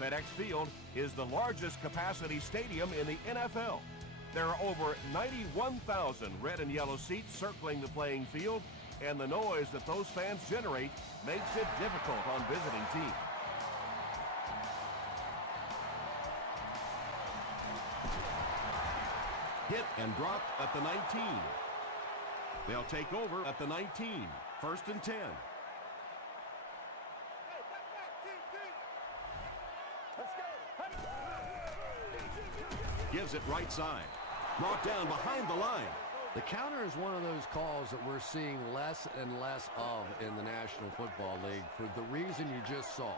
FedEx Field is the largest capacity stadium in the NFL. There are over 91,000 red and yellow seats circling the playing field, and the noise that those fans generate makes it difficult on visiting teams. Hit and dropped at the 19. They'll take over at the 19. First and 10. Gives it right side. Brought down behind the line. The counter is one of those calls that we're seeing less and less of in the National Football League for the reason you just saw.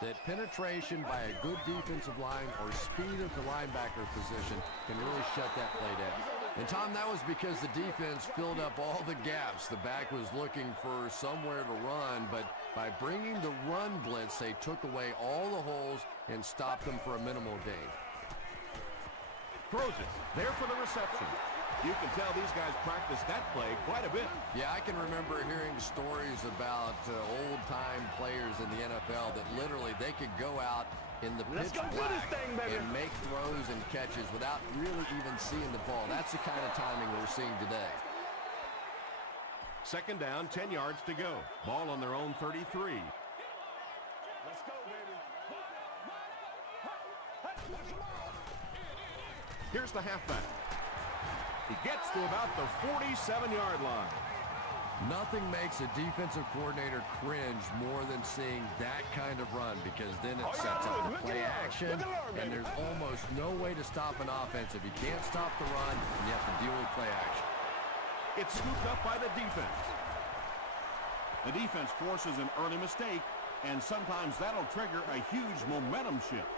That penetration by a good defensive line or speed at the linebacker position can really shut that play down. And Tom, that was because the defense filled up all the gaps. The back was looking for somewhere to run, but by bringing the run blitz, they took away all the holes and stopped them for a minimal gain. Throws it. There for the reception. You can tell these guys practice that play quite a bit. Yeah, I can remember hearing stories about old-time players in the NFL that literally they could go out in the pitch black and make throws and catches without really even seeing the ball. That's the kind of timing we're seeing today. Second down, 10 yards to go. Ball on their own 33. Let's go, baby. Here's the halfback. He gets to about the 47-yard line. Nothing makes a defensive coordinator cringe more than seeing that kind of run, because then it sets up the play action, and there's almost no way to stop an offense if you can't stop the run and you have to deal with play action. It's scooped up by the defense. The defense forces an early mistake, and sometimes that'll trigger a huge momentum shift.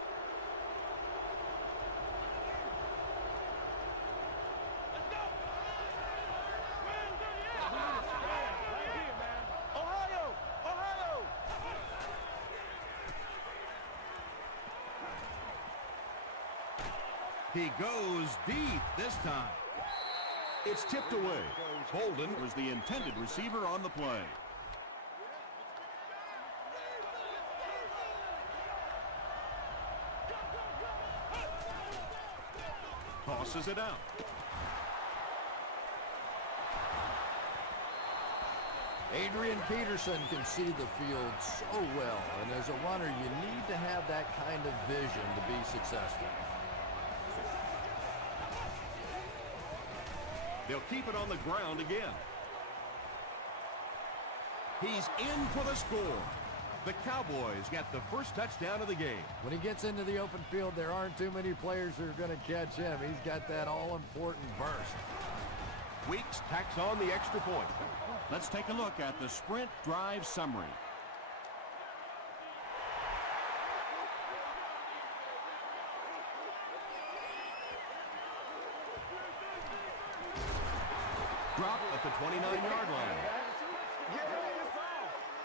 He goes deep this time. It's tipped away. Holden was the intended receiver on the play. Tosses it out. Adrian Peterson can see the field so well, and as a runner, you need to have that kind of vision to be successful. They'll keep it on the ground again. He's in for the score. The Cowboys get the first touchdown of the game. When he gets into the open field, there aren't too many players who are going to catch him. He's got that all-important burst. Weeks tacks on the extra point. Let's take a look at the sprint drive summary. Drop at the 29-yard line.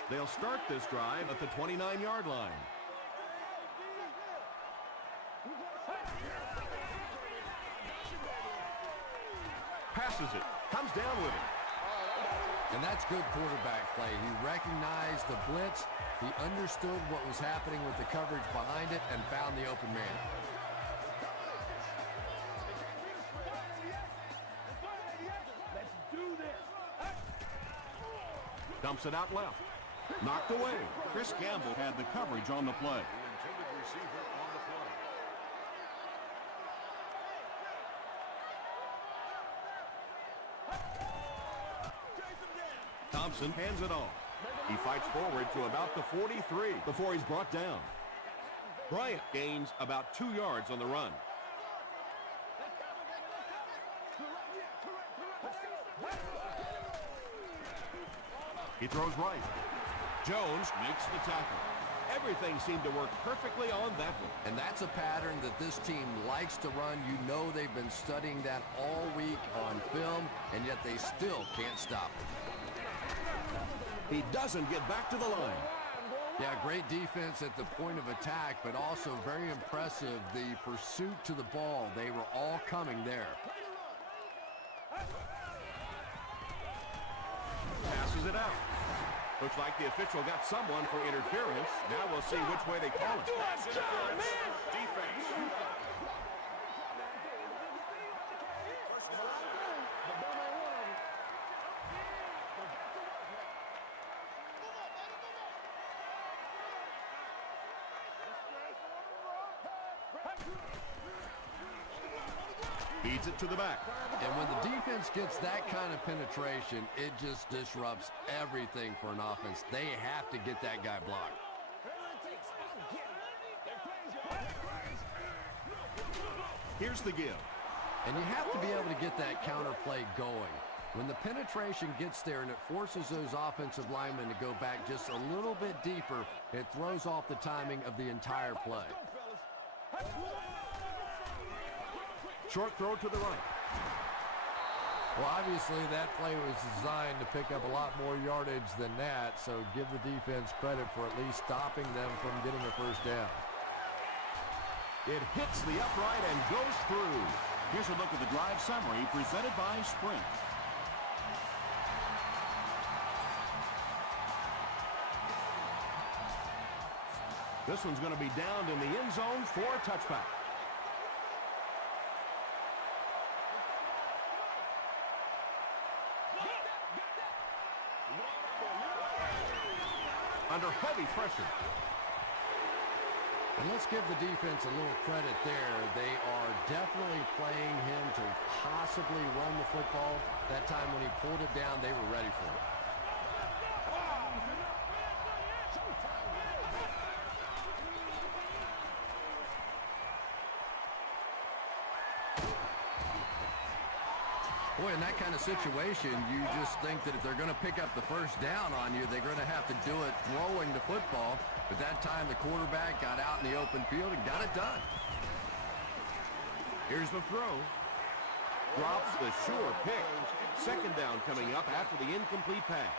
They'll start this drive at the 29-yard line. Passes it. Comes down with it. And that's good quarterback play. He recognized the blitz. He understood what was happening with the coverage behind it and found the open man. Dumps it out left. Knocked away. Chris Gamble had the coverage on the play. Thompson hands it off. He fights forward to about the 43 before he's brought down. Bryant gains about 2 yards on the run. He throws right. Jones makes the tackle. Everything seemed to work perfectly on that one. And that's a pattern that this team likes to run. You know they've been studying that all week on film, and yet they still can't stop it. He doesn't get back to the line. Yeah, great defense at the point of attack, but also very impressive the pursuit to the ball. They were all coming there. Passes it out. Looks like the official got someone for interference. Now we'll see which way they call it. Pass interference. Defense. Feeds it to the back. And when the defense gets that kind of penetration, it just disrupts everything for an offense. They have to get that guy blocked. Here's the give. And you have to be able to get that counter play going. When the penetration gets there and it forces those offensive linemen to go back just a little bit deeper, it throws off the timing of the entire play. Short throw to the right. Well, obviously that play was designed to pick up a lot more yardage than that, so give the defense credit for at least stopping them from getting a first down. It hits the upright and goes through. Here's a look at the drive summary presented by Sprint. This one's going to be downed in the end zone for a touchback. Under heavy pressure. And let's give the defense a little credit there. They are definitely playing him to possibly run the football. That time when he pulled it down, they were ready for it. Boy, in that kind of situation, you just think that if they're going to pick up the first down on you, they're going to have to do it throwing the football. But that time, the quarterback got out in the open field and got it done. Here's the throw. Drops the sure pick. Second down coming up after the incomplete pass.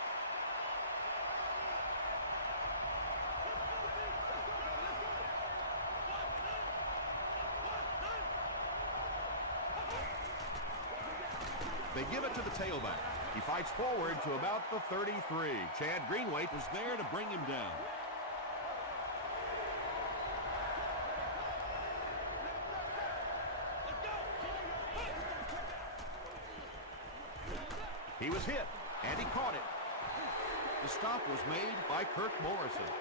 They give it to the tailback. He fights forward to about the 33. Chad Greenwaite was there to bring him down. He was hit, and he caught it. The stop was made by Kirk Morrison.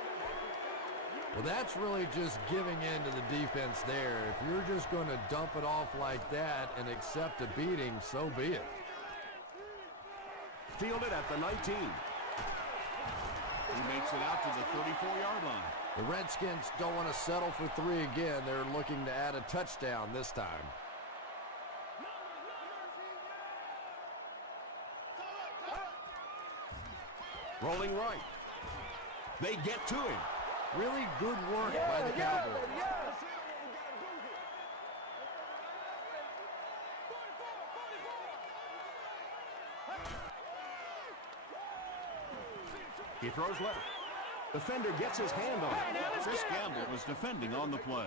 Well, that's really just giving in to the defense there. If you're just going to dump it off like that and accept a beating, so be it. Fielded at the 19. He makes it out to the 34-yard line. The Redskins don't want to settle for 3 again. They're looking to add a touchdown this time. Rolling right. They get to him. Really good work by the Cowboys. He throws left. Defender gets his hand on it. Chris Gamble was defending on the play.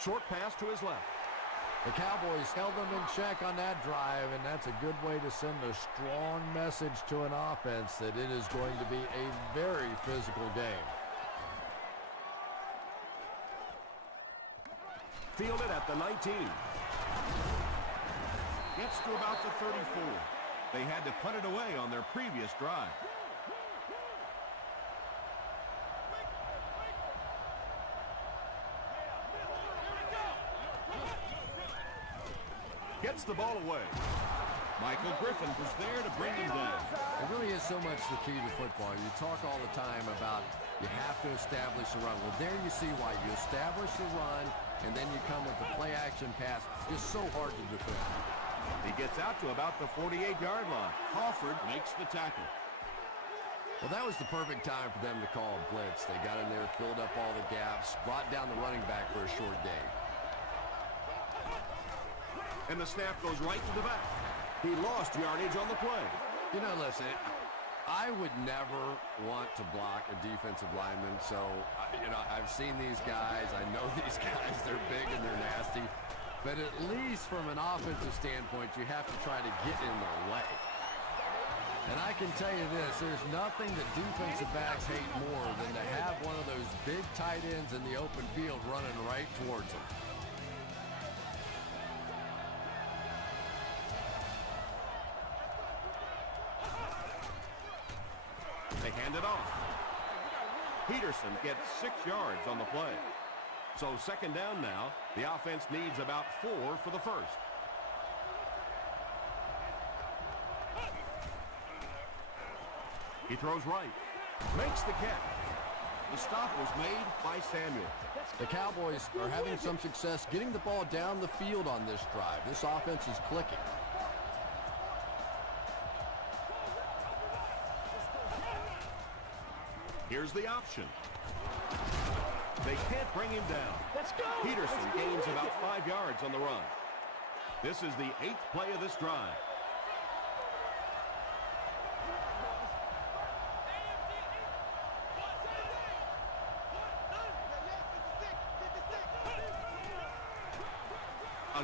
Short pass to his left. The Cowboys held them in check on that drive, and that's a good way to send a strong message to an offense that it is going to be a very physical game. Fielded at the 19. Gets to about the 34. They had to punt it away on their previous drive. Gets the ball away. Michael Griffin was there to bring him down. It really is so much the key to football. You talk all the time about you have to establish the run. Well, there you see why. You establish the run, and then you come with the play-action pass. It's so hard to defend. He gets out to about the 48-yard line. Crawford makes the tackle. Well, that was the perfect time for them to call a blitz. They got in there, filled up all the gaps, brought down the running back for a short gain. And the snap goes right to the back. He lost yardage on the play. You know, listen, I would never want to block a defensive lineman, so, I've seen these guys. I know these guys. They're big and they're nasty. But at least from an offensive standpoint, you have to try to get in their way. And I can tell you this, there's nothing that defensive backs hate more than to have one of those big tight ends in the open field running right towards them. They hand it off. Peterson gets 6 yards on the play. So second down now. The offense needs about 4 for the first. He throws right. Makes the catch. The stop was made by Samuel. The Cowboys are having some success getting the ball down the field on this drive. This offense is clicking. Here's the option. They can't bring him down. Let's go. Peterson gains about 5 yards on the run. This is the 8th play of this drive.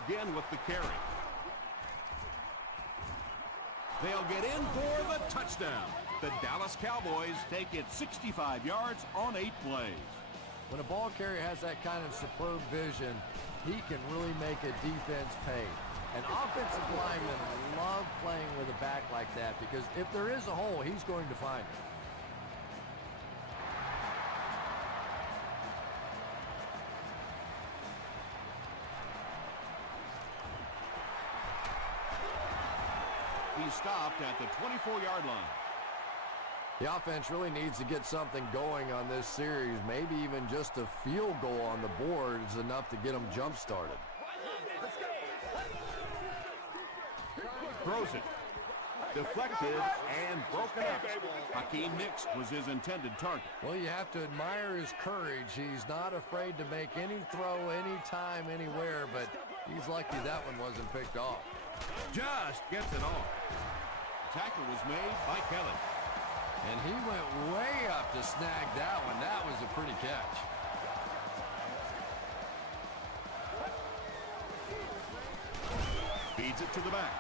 Again with the carry. They'll get in for the touchdown. The Dallas Cowboys take it 65 yards on 8 plays. When a ball carrier has that kind of superb vision, he can really make a defense pay. And offensive linemen love playing with a back like that because if there is a hole, he's going to find it. He stopped at the 24-yard line. The offense really needs to get something going on this series. Maybe even just a field goal on the board is enough to get them jump-started. Throws it. Deflected and broken up. Hakeem Nicks was his intended target. Well, you have to admire his courage. He's not afraid to make any throw, anytime, anywhere, but he's lucky that one wasn't picked off. Just gets it off. Tackle was made by Kelly. And he went way up to snag that one. That was a pretty catch. Feeds it to the back.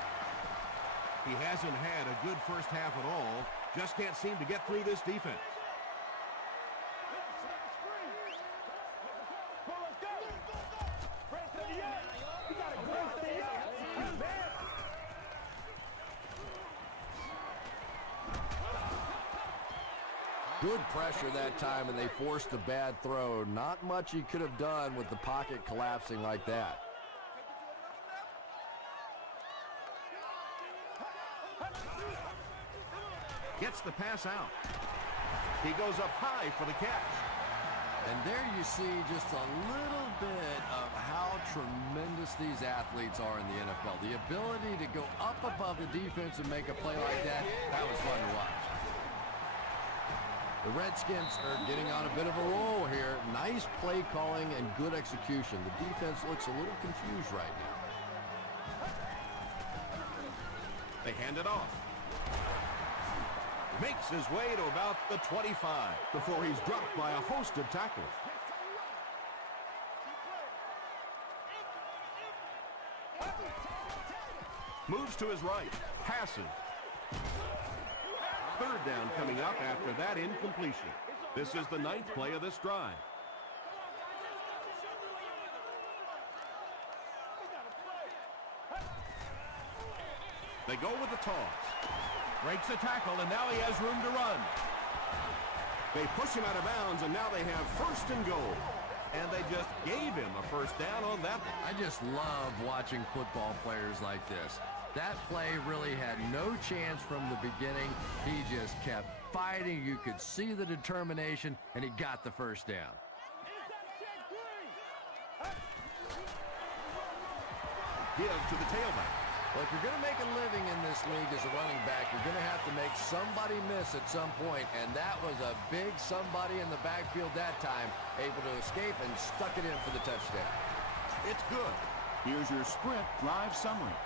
He hasn't had a good first half at all. Just can't seem to get through this defense. Good pressure that time, and they forced a bad throw. Not much he could have done with the pocket collapsing like that. Gets the pass out. He goes up high for the catch. And there you see just a little bit of how tremendous these athletes are in the NFL. The ability to go up above the defense and make a play like that, that was fun to watch. The Redskins are getting on a bit of a roll here. Nice play calling and good execution. The defense looks a little confused right now. They hand it off. Makes his way to about the 25 before he's dropped by a host of tackles. Moves to his right. Passes. Third down coming up after that incompletion. This is the 9th play of this drive. They go with the toss. Breaks a tackle, and now he has room to run. They push him out of bounds, and now they have first and goal. And they just gave him a first down on that one. I just love watching football players like this. That play really had no chance from the beginning. He just kept fighting. You could see the determination, and he got the first down. Give to the tailback. Well, if you're going to make a living in this league as a running back, you're going to have to make somebody miss at some point, and that was a big somebody in the backfield that time, able to escape and stuck it in for the touchdown. It's good. Here's your sprint drive summary.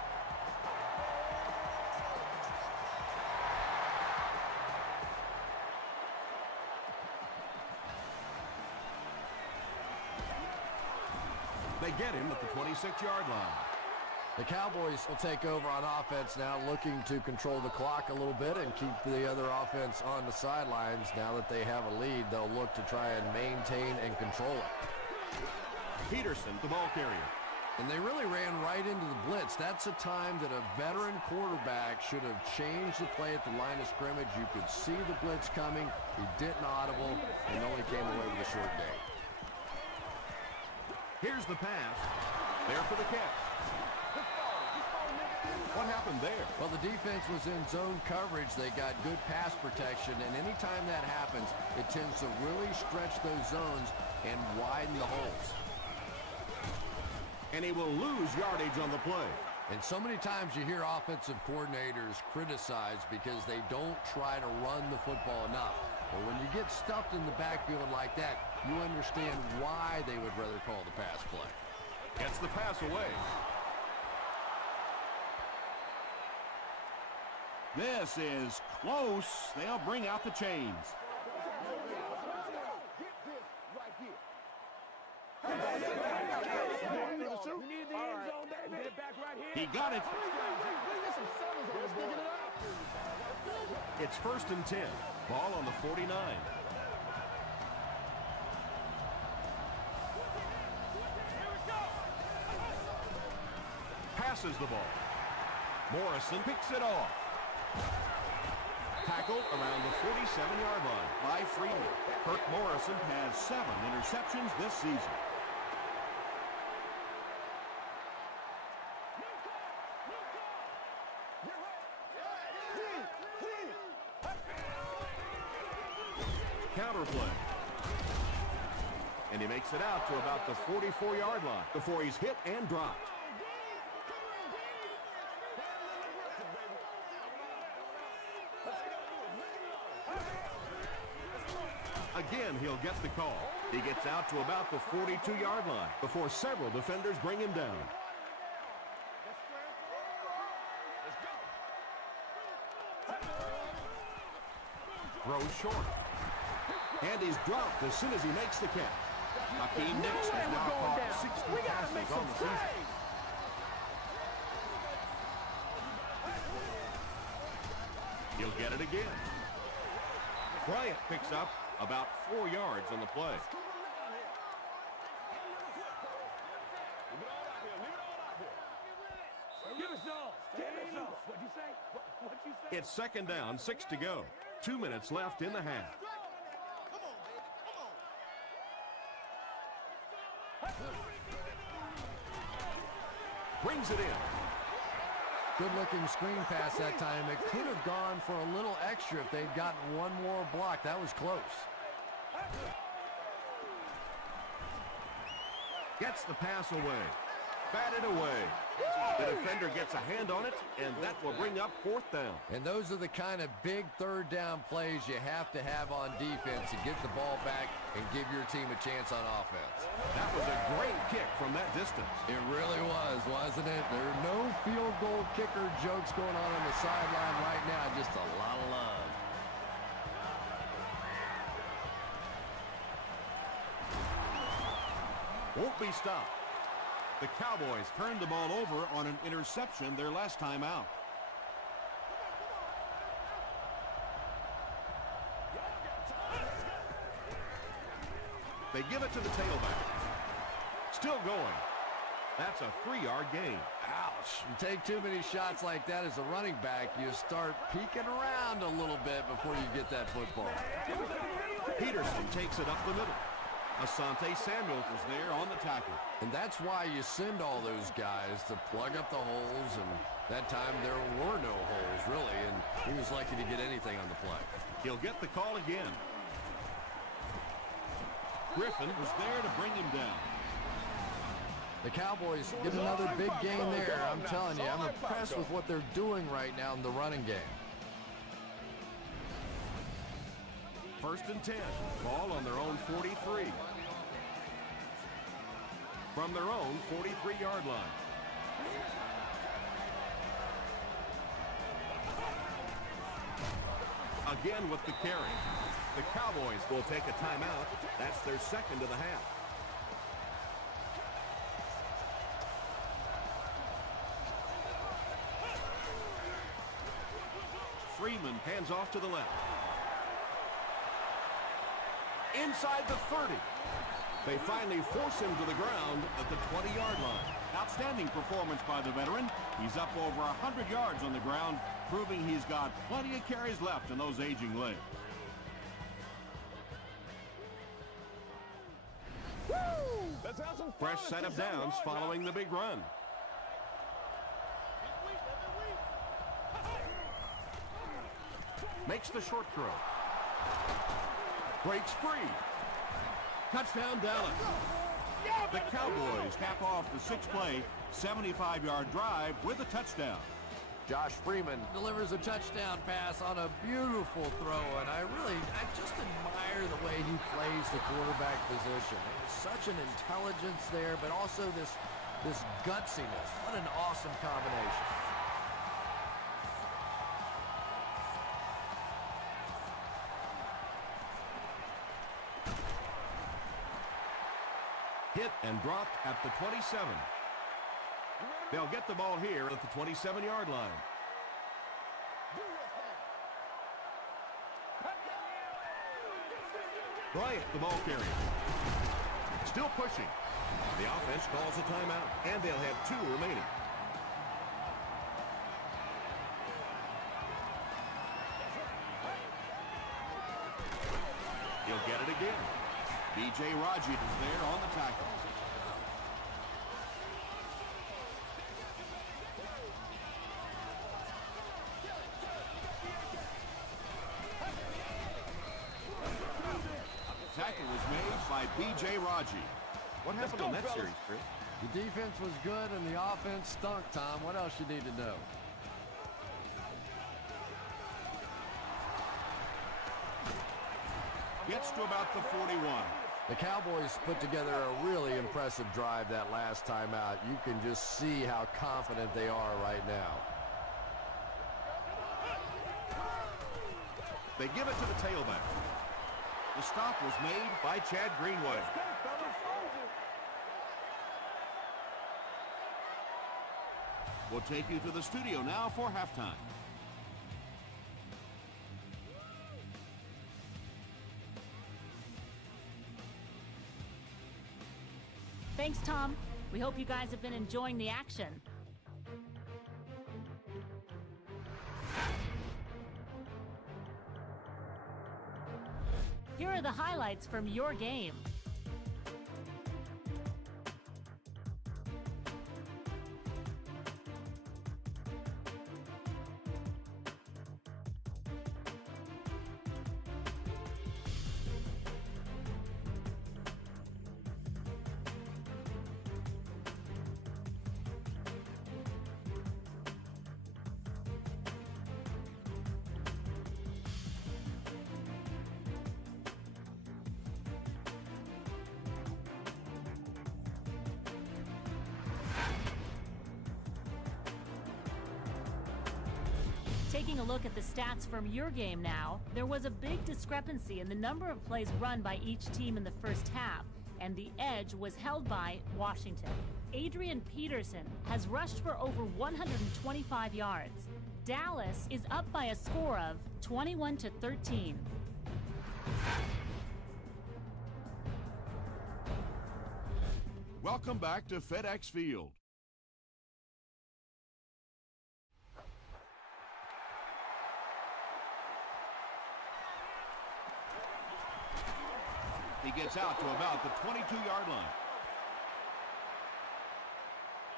They get him at the 26-yard line. The Cowboys will take over on offense now, looking to control the clock a little bit and keep the other offense on the sidelines. Now that they have a lead, they'll look to try and maintain and control it. Peterson, the ball carrier. And they really ran right into the blitz. That's a time that a veteran quarterback should have changed the play at the line of scrimmage. You could see the blitz coming. He didn't audible and only came away with a short gain. Here's the pass. There for the catch. What happened there? Well, the defense was in zone coverage. They got good pass protection, and anytime that happens, it tends to really stretch those zones and widen the holes. And he will lose yardage on the play. And so many times you hear offensive coordinators criticized because they don't try to run the football enough. But when you get stuffed in the backfield like that, you understand why they would rather call the pass play. Gets the pass away. This is close. They'll bring out the chains. He got it. It's 1st and 10. Ball on the 49. Passes the ball. Morrison picks it off. Tackled around the 47-yard line by Freeman. Kirk Morrison has 7 interceptions this season. Counter play. And he makes it out to about the 44-yard line before he's hit and dropped. Again, he'll get the call. He gets out to about the 42-yard line before several defenders bring him down. Throws short. And he's dropped as soon as he makes the catch. Hakeem Nicks has now caught 60 passes on the season. He'll get it again. Bryant picks up about 4 yards on the play. It's 2nd down, 6 to go. 2 minutes left in the half. Brings it in. Good-looking screen pass that time. It could have gone for a little extra if they'd gotten one more block. That was close. Gets the pass away. Batted away. The defender gets a hand on it, and that will bring up 4th down. And those are the kind of big 3rd down plays you have to have on defense to get the ball back and give your team a chance on offense. That was a great kick from that distance. It really was, wasn't it? There are no field goal kicker jokes going on the sideline right now. Just a lot of love. Won't be stopped. The Cowboys turned the ball over on an interception their last time out. They give it to the tailback. Still going. That's a 3-yard gain. Ouch. You take too many shots like that as a running back, you start peeking around a little bit before you get that football. Peterson takes it up the middle. Asante Samuels was there on the tackle. And that's why you send all those guys to plug up the holes, and that time there were no holes, really, and he was lucky to get anything on the play. He'll get the call again. Griffin was there to bring him down. The Cowboys get another big gain there. I'm telling you, I'm impressed with what they're doing right now in the running game. 1st and 10. Ball on their own 43. From their own 43-yard line. Again with the carry. The Cowboys will take a timeout. That's their 2nd of the half. and hands off to the left. Inside the 30. They finally force him to the ground at the 20-yard line. Outstanding performance by the veteran. He's up over 100 yards on the ground, proving he's got plenty of carries left in those aging legs. Fresh set of downs following the big run. Makes the short throw. Breaks free. Touchdown, Dallas. The Cowboys cap off the 6-play, 75-yard drive with a touchdown. Josh Freeman delivers a touchdown pass on a beautiful throw, and I just admire the way he plays the quarterback position. There's such an intelligence there, but also this gutsiness. What an awesome combination. Hit and dropped at the 27. They'll get the ball here at the 27-yard line. Bryant, the ball carrier. Still pushing. The offense calls a timeout, and they'll have 2 remaining. He'll get it again. B.J. Raji is there on the tackle. Tackle was made by B.J. Raji. What happened on that series, Chris? The defense was good and the offense stunk, Tom. What else you need to know? Gets to about the 41. The Cowboys put together a really impressive drive that last time out. You can just see how confident they are right now. They give it to the tailback. The stop was made By Chad Greenway. We'll take you to the studio now for halftime. Thanks, Tom. We hope you guys have been enjoying the action. Here are the highlights from your game. Taking a look at the stats from your game now, there was a big discrepancy in the number of plays run by each team in the first half, and the edge was held by Washington. Adrian Peterson has rushed for over 125 yards. Dallas is up by a score of 21-13. Welcome back to FedEx Field. He gets out to about the 22-yard line.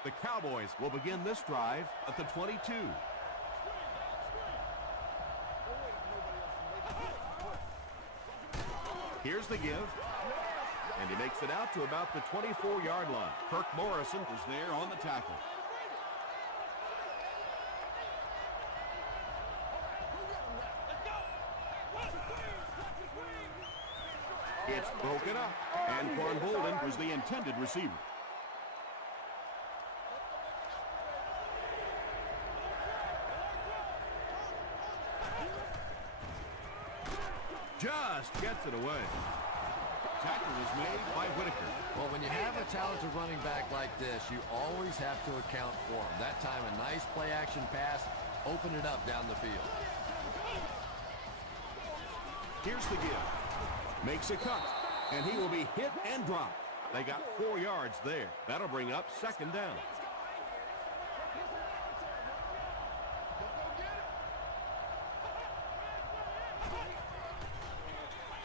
The Cowboys will begin this drive at the 22. Here's the give. And he makes it out to about the 24-yard line. Kirk Morrison Was there on the tackle. It's broken up. And Quan Bolden was the intended receiver. Just gets it away. Tackle was made by Whitaker. Well, when you have a talented running back like this, you always have to account for him. That time, a nice play-action pass opened it up down the field. Here's the give. Makes a cut. And he will be hit and dropped. They got 4 yards there. That'll bring up second down.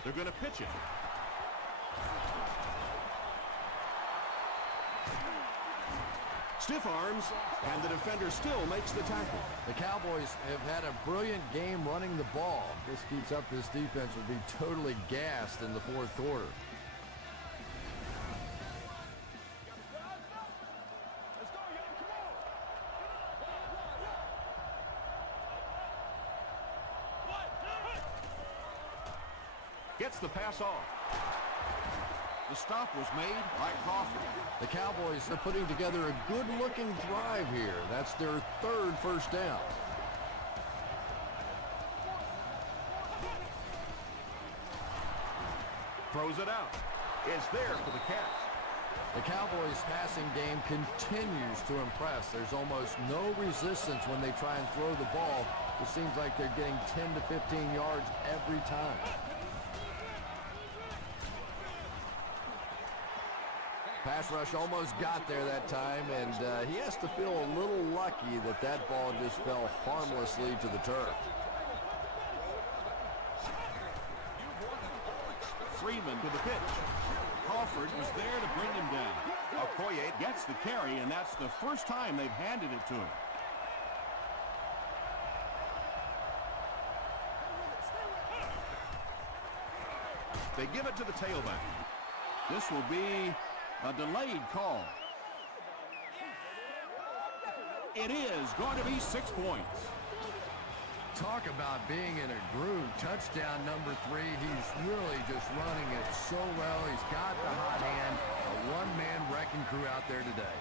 They're going to pitch it. Stiff arms, and the defender still makes the tackle. The Cowboys have had a brilliant game running the ball. If this keeps up, this defense will be totally gassed in the fourth quarter. Gets the pass off. The stop was made by Crawford. The Cowboys are putting together a good-looking drive here. That's their third first down. Throws it out. It's there for the catch. The Cowboys' passing game continues to impress. There's almost no resistance when they try and throw the ball. It seems like they're getting 10 to 15 yards every time. Pass rush almost got there that time, and he has to feel a little lucky that that ball just fell harmlessly to the turf. Freeman to the pitch. Crawford was there to bring him down. Okoye gets the carry, and that's the first time they've handed it to him. They give it to the tailback. This will be a delayed call. It is going to be 6 points. Talk about being in a groove. Touchdown number 3. He's really just running it so well. He's got the hot hand. A one-man wrecking crew out there today.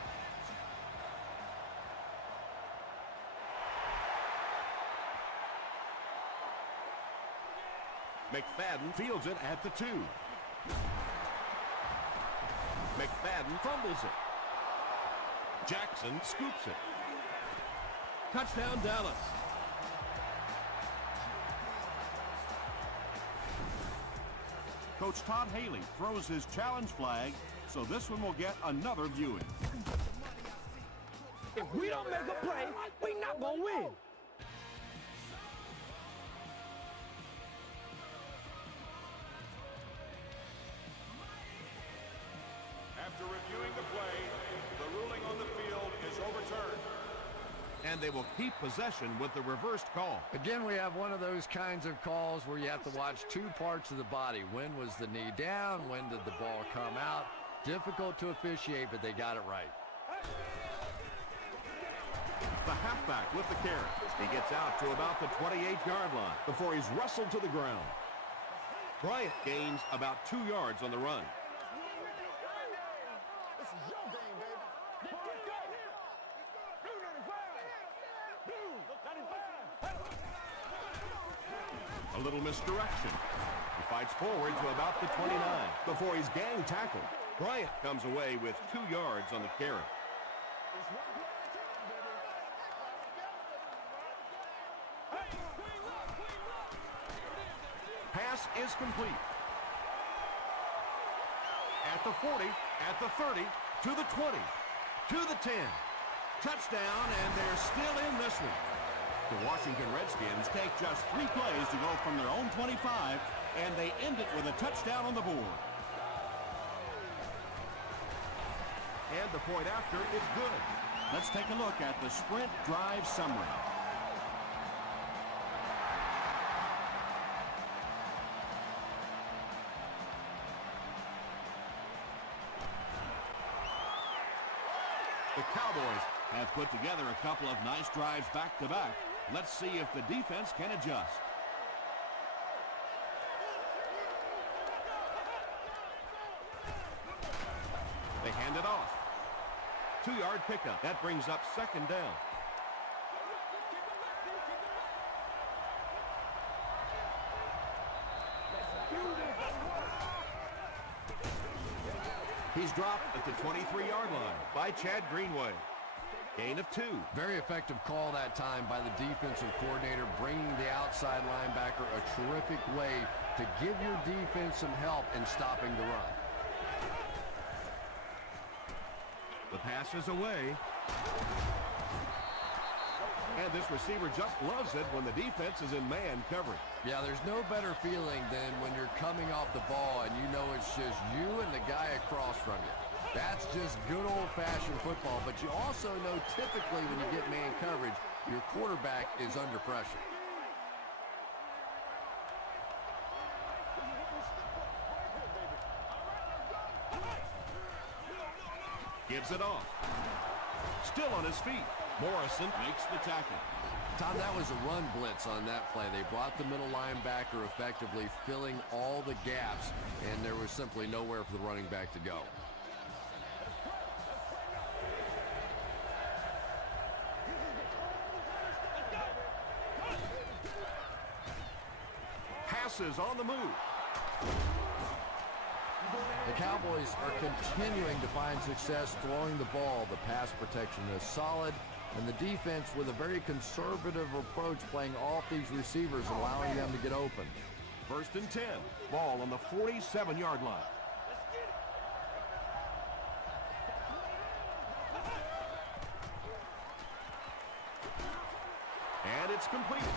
McFadden fields it at the 2. McFadden fumbles it. Jackson scoops it. Touchdown, Dallas. Coach Todd Haley throws his challenge flag, so this one will get another viewing. If we don't make a play, we not gonna win. After reviewing the play, the ruling on the field is overturned. And they will keep possession with the reversed call. Again, we have one of those kinds of calls where you have to watch 2 parts of the body. When was the knee down? When did the ball come out? Difficult to officiate, but they got it right. The halfback with the carry. He gets out to about the 28-yard line before he's wrestled to the ground. Bryant gains about 2 yards on the run. A little misdirection. He fights forward to about the 29 before he's gang tackled. Bryant comes away with 2 yards on the carry. Pass is complete. At the 40, at the 30, to the 20, to the 10. Touchdown, and they're still in this one. The Washington Redskins take just 3 plays to go from their own 25, and they end it with a touchdown on the board. And the point after is good. Let's take a look at the sprint drive summary. The Cowboys have put together a couple of nice drives back-to-back. Let's see if the defense can adjust. They hand it off. 2-yard pickup. That brings up second down. He's dropped at the 23-yard line by Chad Greenway. Gain of 2. Very effective call that time by the defensive coordinator, bringing the outside linebacker, a terrific way to give your defense some help in stopping the run. The pass is away. And this receiver just loves it when the defense is in man coverage. Yeah, there's no better feeling than when you're coming off the ball and you know it's just you and the guy across from you. That's just good old-fashioned football, but you also know typically when you get man coverage, your quarterback is under pressure. Gives it off. Still on his feet. Morrison makes the tackle. Tom, that was a run blitz on that play. They brought the middle linebacker effectively, filling all the gaps, and there was simply nowhere for the running back to go. Passes on the move. The Cowboys are continuing to find success throwing the ball. The pass protection is solid, and the defense with a very conservative approach playing off these receivers, allowing them to get open. 1st and 10. Ball on the 47-yard line. And it's completed.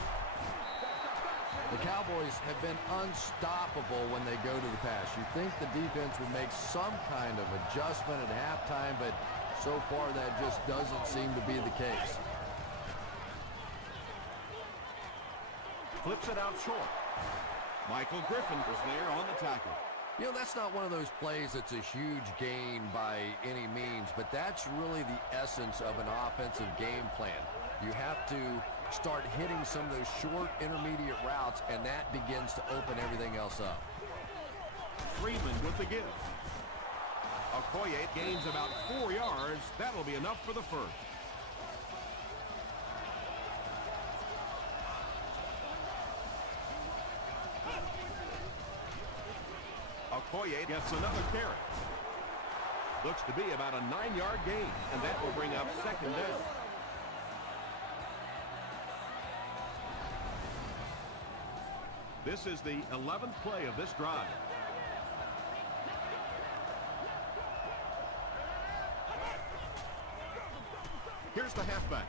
The Cowboys have been unstoppable when they go to the pass. You think the defense would make some kind of adjustment at halftime, but so far that just doesn't seem to be the case. Flips it out short. Michael Griffin was there on the tackle. You know, that's not one of those plays that's a huge gain by any means, but that's really the essence of an offensive game plan. You have to start hitting some of those short intermediate routes, and that begins to open everything else up. Freeman with the give. Okoye gains about 4 yards. That'll be enough for the first. Okoye gets another carry. Looks to be about a 9-yard gain, and that will bring up 2nd down. This is the 11th play of this drive. Here's the halfback.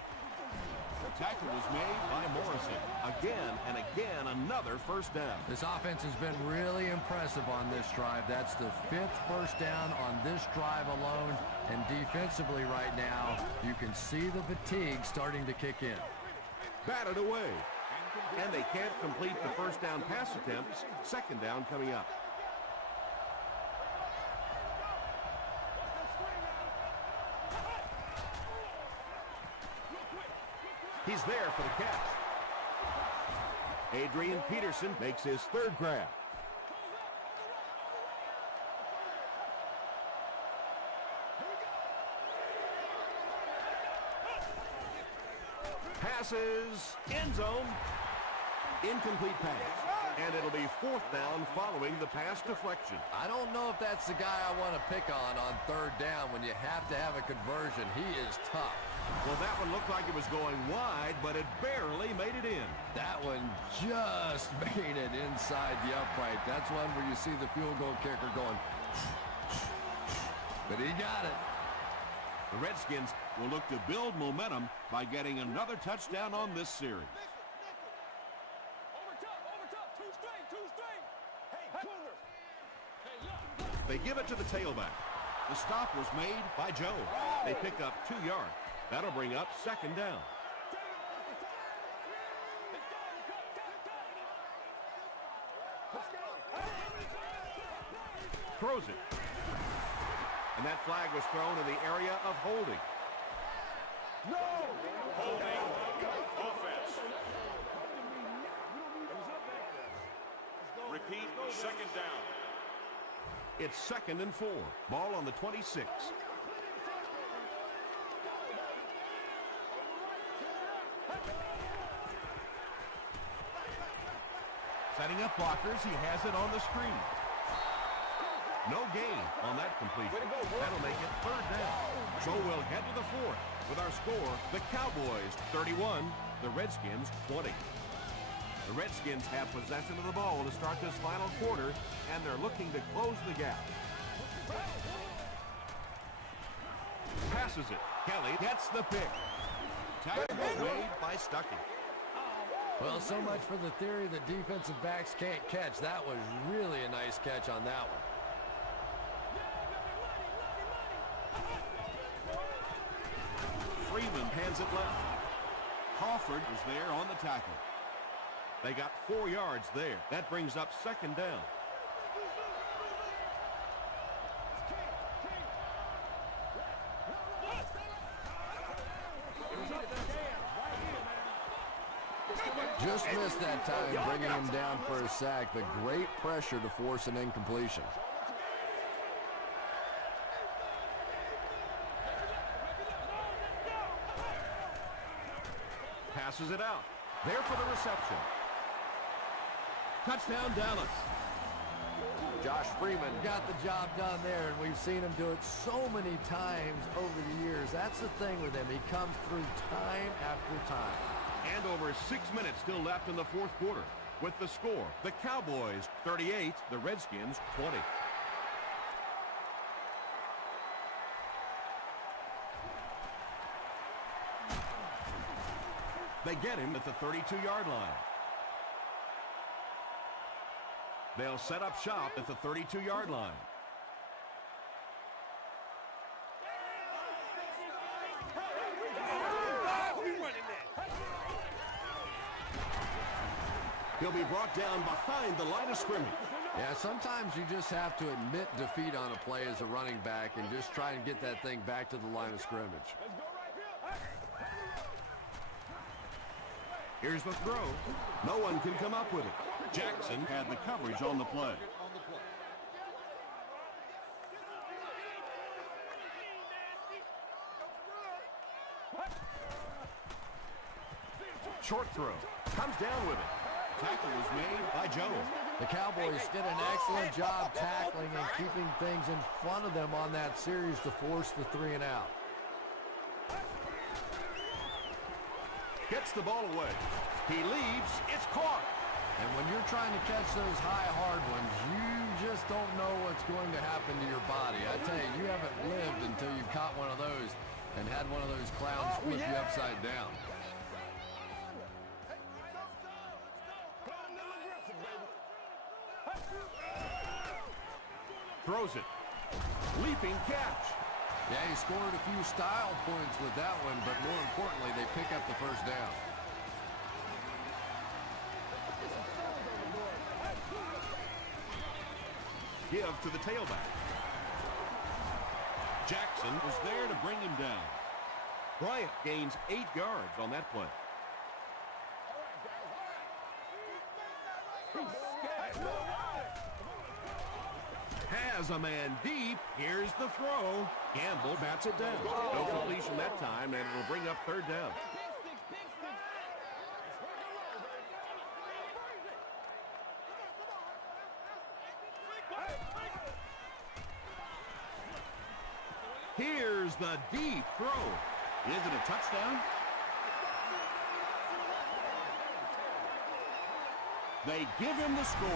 The tackle was made by Morrison. Again and again, another first down. This offense has been really impressive on this drive. That's the 5th first down on this drive alone. And defensively right now, you can see the fatigue starting to kick in. Batted away. And they can't complete the first down pass attempt. 2nd down coming up. He's there for the catch. Adrian Peterson makes his 3rd grab. Passes, end zone, incomplete pass. And it'll be 4th down following the pass deflection. I don't know if that's the guy I want to pick on 3rd down when you have to have a conversion. He is tough. Well, that one looked like it was going wide, but it barely made it in. That one just made it inside the upright. That's one where you see the field goal kicker going, but he got it. The Redskins will look to build momentum by getting another touchdown on this series. They give it to the tailback. The stop was made by Joe. They pick up 2 yards. That'll bring up 2nd down. Throws it. And that flag was thrown in the area of holding. No! Holding offense. Repeat, 2nd down. It's 2nd and 4. Ball on the 26. Setting up blockers, he has it on the screen. No gain on that completion. That'll make it 3rd down. So we'll head to the 4th. With our score, the Cowboys 31, the Redskins 20. The Redskins have possession of the ball to start this final quarter, and they're looking to close the gap. Passes it. Kelly gets the pick. Tackle made by Stuckey. Well, so much for the theory that defensive backs can't catch. That was really a nice catch on that one. Freeman hands it left. Crawford was there on the tackle. They got 4 yards there. That brings up second down. Just missed that time, bringing him down for a sack, but great pressure to force an incompletion. Passes it out. There for the reception. Touchdown, Dallas. Josh Freeman got the job done there, and we've seen him do it so many times over the years. That's the thing with him. He comes through time after time. And over 6 minutes still left in the fourth quarter. With the score, the Cowboys 38, the Redskins 20. They get him at the 32-yard line. They'll set up shop at the 32-yard line. He'll be brought down behind the line of scrimmage. Yeah, sometimes you just have to admit defeat on a play as a running back and just try and get that thing back to the line of scrimmage. Here's the throw. No one can come up with it. Jackson had the coverage on the play. Short throw. Comes down with it. Tackle was made by Jones. The Cowboys did an excellent job tackling and keeping things in front of them on that series to force the 3 and out. Gets the ball away. He leaves. It's caught. And when you're trying to catch those high, hard ones, you just don't know what's going to happen to your body. I tell you, you haven't lived until you caught one of those and had one of those clowns flip you upside down. Throws it. Leaping catch. Yeah, he scored a few style points with that one, but more importantly, they pick up the first down. Give to the tailback. Jackson was there to bring him down. Bryant gains 8 yards on that play. Has a man deep. Here's the throw. Gamble bats it down. No completion that time, and it'll bring up third down. Here's the deep throw. Is it a touchdown? They give him the score.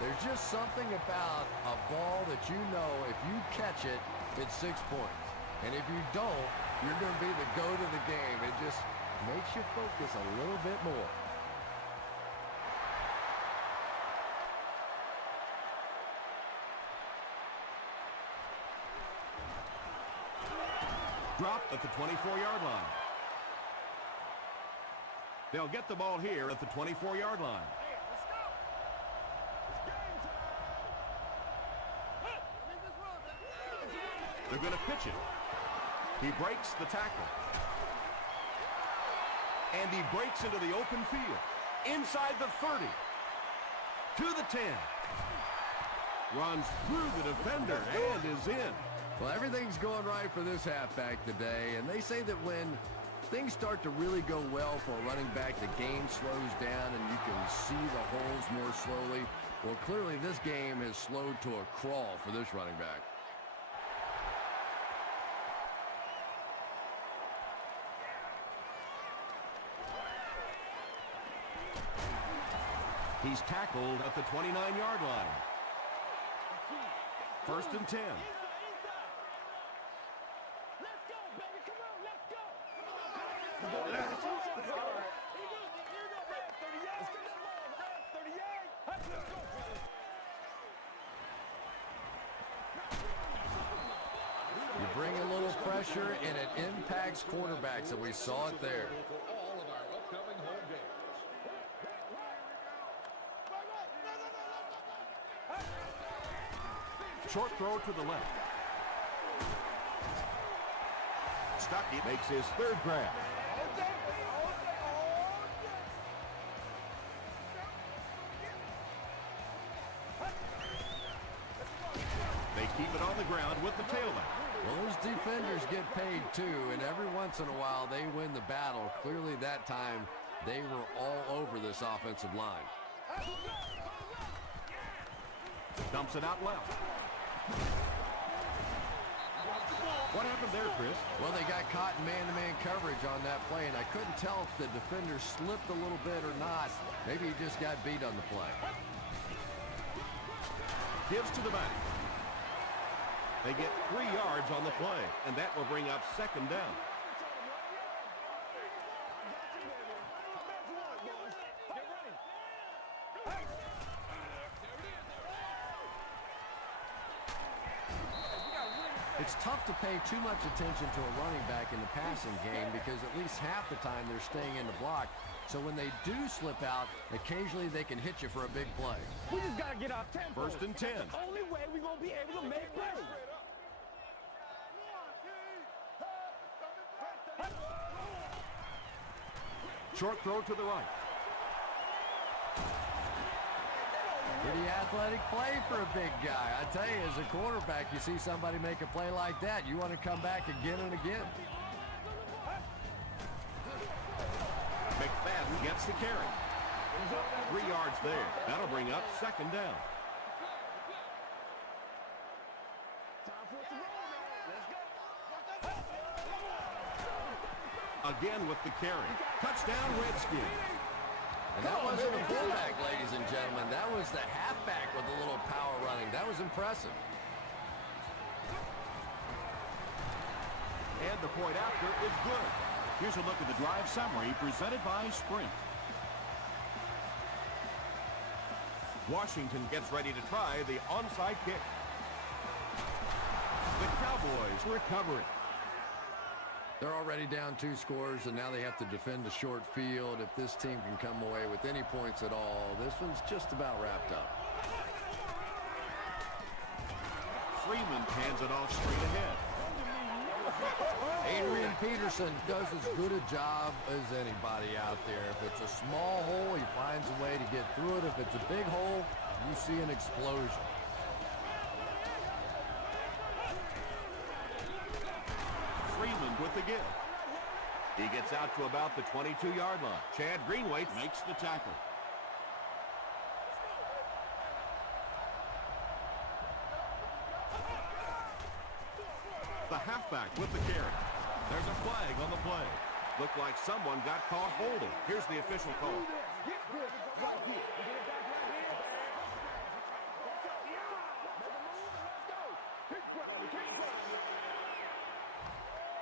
There's just something about a ball that you know if you catch it, it's 6 points. And if you don't, you're going to be the goat of the game. It just makes you focus a little bit more. Dropped at the 24-yard line. They'll get the ball here at the 24-yard line. They're going to pitch it. He breaks the tackle. And he breaks into the open field. Inside the 30. To the 10. Runs through the defender and is in. Well, everything's going right for this halfback today, and they say that when things start to really go well for a running back, the game slows down and you can see the holes more slowly. Well, clearly this game has slowed to a crawl for this running back. He's tackled at the 29-yard line. 1st and 10. You bring a little pressure, and it impacts quarterbacks, and we saw it there. Short throw to the left. Stuckey makes his 3rd grab. They keep it on the ground with the tailback. Well, those defenders get paid too, and every once in a while they win the battle. Clearly that time they were all over this offensive line. Dumps it out left. What happened there, Chris? Well, they got caught in man-to-man coverage on that play, and I couldn't tell if the defender slipped a little bit or not. Maybe he just got beat on the play. Gives to the back. They get 3 yards on the play, and that will bring up 2nd down. It's tough to pay too much attention to a running back in the passing game because at least half the time they're staying in the block. So when they do slip out, occasionally they can hit you for a big play. We just got to get our tempo. 1st and 10. That's the only way we're going to be able to make plays. Short throw to the right. Pretty athletic play for a big guy. I tell you, as a quarterback, you see somebody make a play like that, you want to come back again and again. McFadden gets the carry. 3 yards there. That'll bring up 2nd down. Again with the carry. Touchdown, Redskins. And that wasn't a fullback, ladies and gentlemen. That was the halfback with a little power running. That was impressive. And the point after is good. Here's a look at the drive summary presented by Sprint. Washington gets ready to try the onside kick. The Cowboys recovering. They're already down 2 scores, and now they have to defend a short field. If this team can come away with any points at all, this one's just about wrapped up. Freeman hands it off straight ahead. Adrian Peterson does as good a job as anybody out there. If it's a small hole, he finds a way to get through it. If it's a big hole, you see an explosion. Freeman with the give. He gets out to about the 22-yard line. Chad Greenway Makes the tackle. The halfback with the carry. There's a flag on the play. looked like someone got caught holding. Here's the official call.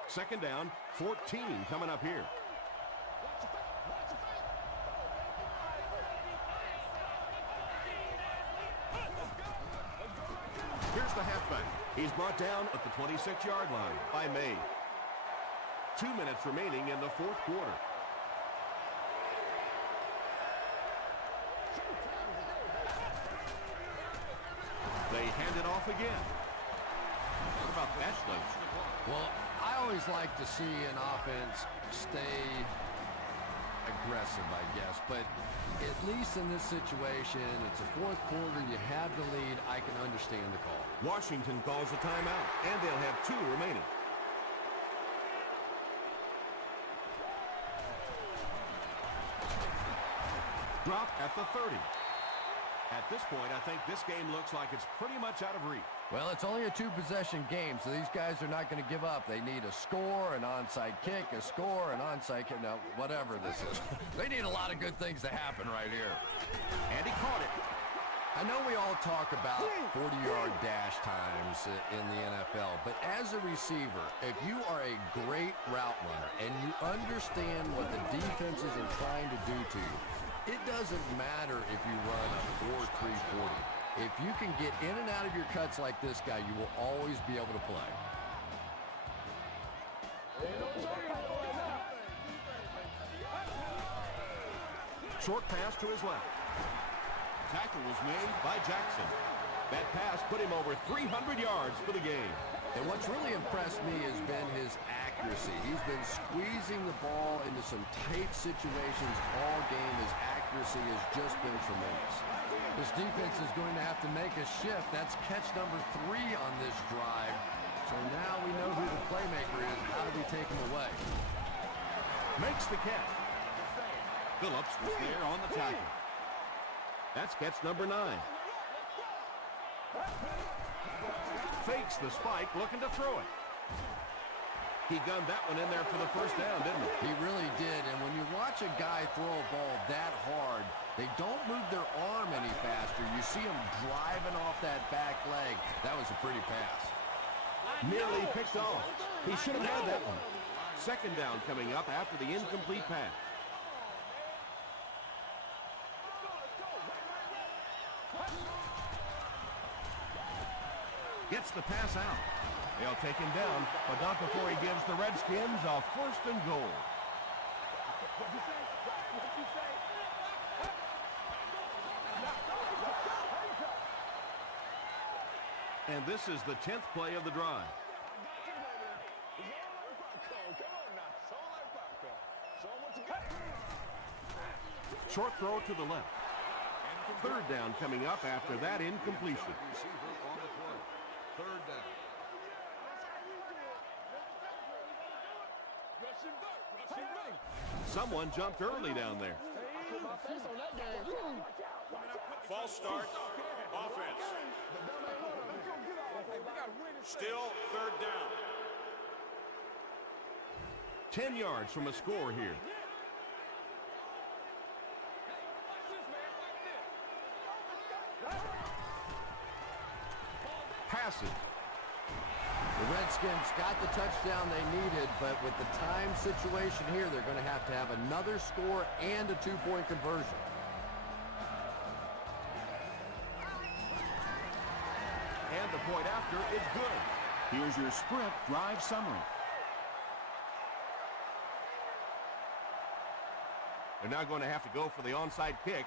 Second down, 14 coming up here. Here's the halfback. He's brought down at the 26-yard line by May. 2 minutes remaining in the fourth quarter. They hand it off again. What about that, Sledge? Well, I always like to see an offense stay aggressive, I guess. But at least in this situation, it's a fourth quarter, you have the lead, I can understand the call. Washington calls a timeout, and they'll have 2 remaining. Drop at the 30. At this point, I think this game looks like it's pretty much out of reach. Well, it's only a two-possession game, so these guys are not going to give up. They need a score, an onside kick, a score, an onside kick. Now, whatever this is. They need a lot of good things to happen right here. And he caught it. I know we all talk about 40-yard dash times in the NFL, but as a receiver, if you are a great route runner and you understand what the defenses are trying to do to you, it doesn't matter if you run a 4.340. If you can get in and out of your cuts like this guy, you will always be able to play. Short pass to his left. Tackle was made by Jackson. That pass put him over 300 yards for the game. And what's really impressed me has been his accuracy. He's been squeezing the ball into some tight situations all game. His accuracy has just been tremendous. This defense is going to have to make a shift. That's catch number 3 on this drive. So now we know who the playmaker is. How do we take him away? Makes the catch. Phillips was there on the tackle. That's catch number 9. Fakes the spike, looking to throw it. He gunned that one in there for the first down, didn't he? He really did. And when you watch a guy throw a ball that hard, they don't move their arm any faster. You see him driving off that back leg. That was a pretty pass. Nearly picked off. He should have had that one. Second down coming up after the incomplete pass. Gets the pass out. They'll take him down, but not before he gives the Redskins a first and goal. And this is the 10th play of the drive. Short throw to the left. Third down coming up after that incompletion. Third down. Someone jumped early down there. False start. Offense. Still third down. 10 yards from a score here. Passes. The Redskins got the touchdown they needed, but with the time situation here, they're going to have another score and a two-point conversion. And the point after is good. Here's your sprint drive summary. They're now going to have to go for the onside kick,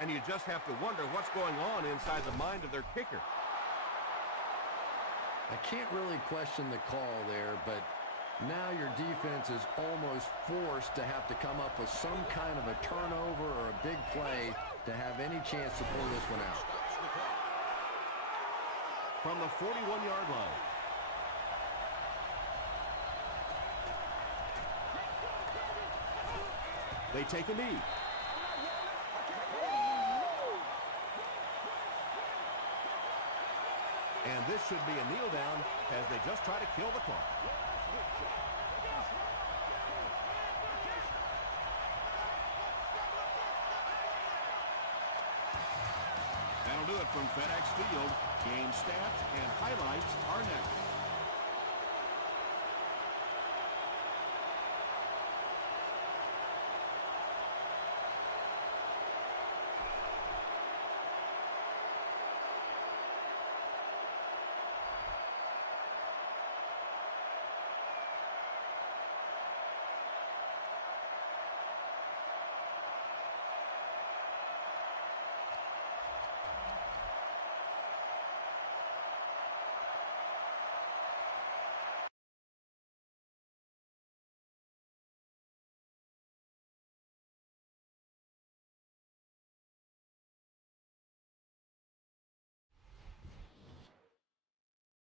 and you just have to wonder what's going on inside the mind of their kicker. I can't really question the call there, but now your defense is almost forced to have to come up with some kind of a turnover or a big play to have any chance to pull this one out. From the 41-yard line. They take a knee. And this should be a kneel down as they just try to kill the clock. That'll do it from FedEx Field. Game stats and highlights are next.